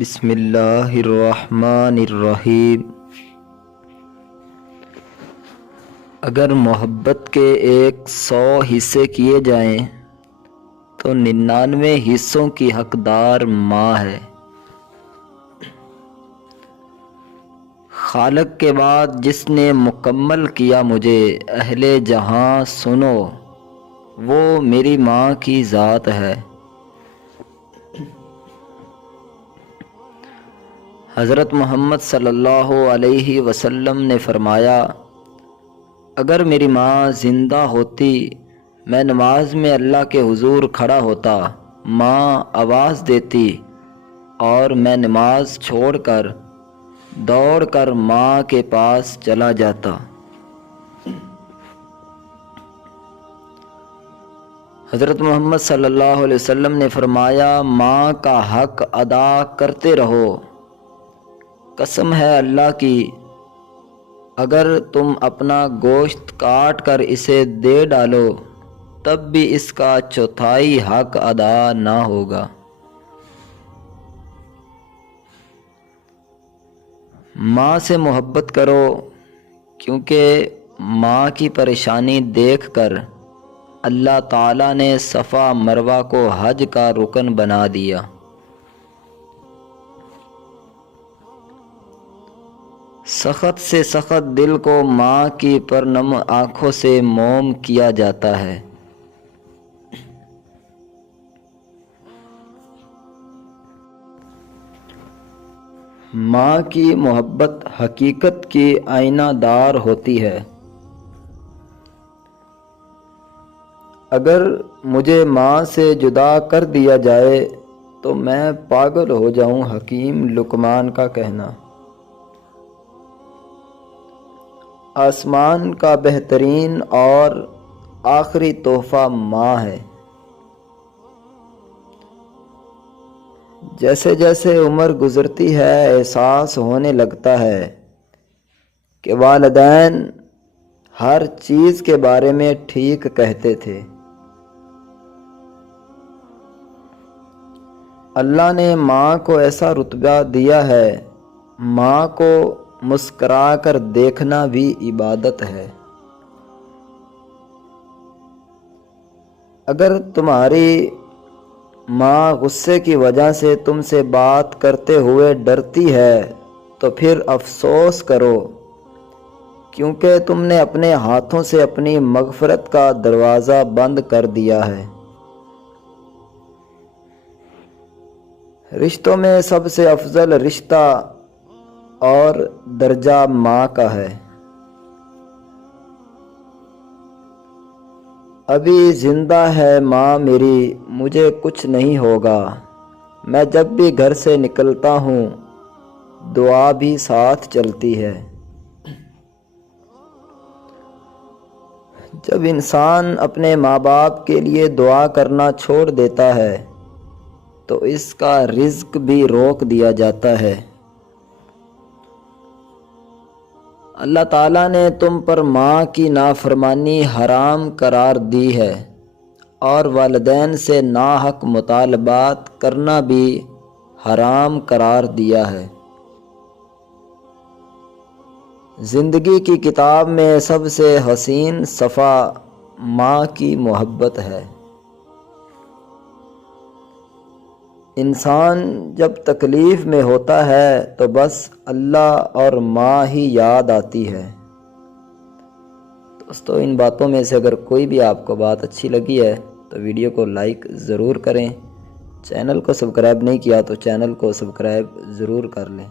بسم اللہ الرحمن الرحیم۔ اگر محبت کے 100 حصے کیے جائیں تو 99 حصوں کی حقدار ماں ہے۔ خالق کے بعد جس نے مکمل کیا مجھے اہل جہاں سنو، وہ میری ماں کی ذات ہے۔ حضرت محمد صلی اللہ علیہ وسلم نے فرمایا، اگر میری ماں زندہ ہوتی میں نماز میں اللہ کے حضور کھڑا ہوتا، ماں آواز دیتی اور میں نماز چھوڑ کر دوڑ کر ماں کے پاس چلا جاتا۔ حضرت محمد صلی اللہ علیہ وسلم نے فرمایا، ماں کا حق ادا کرتے رہو۔ قسم ہے اللہ کی، اگر تم اپنا گوشت کاٹ کر اسے دے ڈالو تب بھی اس کا چوتھائی حق ادا نہ ہوگا۔ ماں سے محبت کرو، کیونکہ ماں کی پریشانی دیکھ کر اللہ تعالیٰ نے صفا مروہ کو حج کا رکن بنا دیا۔ سخت سے سخت دل کو ماں کی پرنم آنکھوں سے موم کیا جاتا ہے۔ ماں کی محبت حقیقت کی آئینہ دار ہوتی ہے۔ اگر مجھے ماں سے جدا کر دیا جائے تو میں پاگل ہو جاؤں، حکیم لقمان کا کہنا۔ آسمان کا بہترین اور آخری تحفہ ماں ہے۔ جیسے جیسے عمر گزرتی ہے احساس ہونے لگتا ہے کہ والدین ہر چیز کے بارے میں ٹھیک کہتے تھے۔ اللہ نے ماں کو ایسا رتبہ دیا ہے، ماں کو مسکرا کر دیکھنا بھی عبادت ہے۔ اگر تمہاری ماں غصے کی وجہ سے تم سے بات کرتے ہوئے ڈرتی ہے تو پھر افسوس کرو، کیونکہ تم نے اپنے ہاتھوں سے اپنی مغفرت کا دروازہ بند کر دیا ہے۔ رشتوں میں سب سے افضل رشتہ اور درجہ ماں کا ہے۔ ابھی زندہ ہے ماں میری، مجھے کچھ نہیں ہوگا، میں جب بھی گھر سے نکلتا ہوں دعا بھی ساتھ چلتی ہے۔ جب انسان اپنے ماں باپ کے لیے دعا کرنا چھوڑ دیتا ہے تو اس کا رزق بھی روک دیا جاتا ہے۔ اللہ تعالیٰ نے تم پر ماں کی نافرمانی حرام قرار دی ہے اور والدین سے ناحق مطالبات کرنا بھی حرام قرار دیا ہے۔ زندگی کی کتاب میں سب سے حسین صفحہ ماں کی محبت ہے۔ انسان جب تکلیف میں ہوتا ہے تو بس اللہ اور ماں ہی یاد آتی ہے۔ دوستو، ان باتوں میں سے اگر کوئی بھی آپ کو بات اچھی لگی ہے تو ویڈیو کو لائک ضرور کریں، چینل کو سبسکرائب نہیں کیا تو چینل کو سبسکرائب ضرور کر لیں۔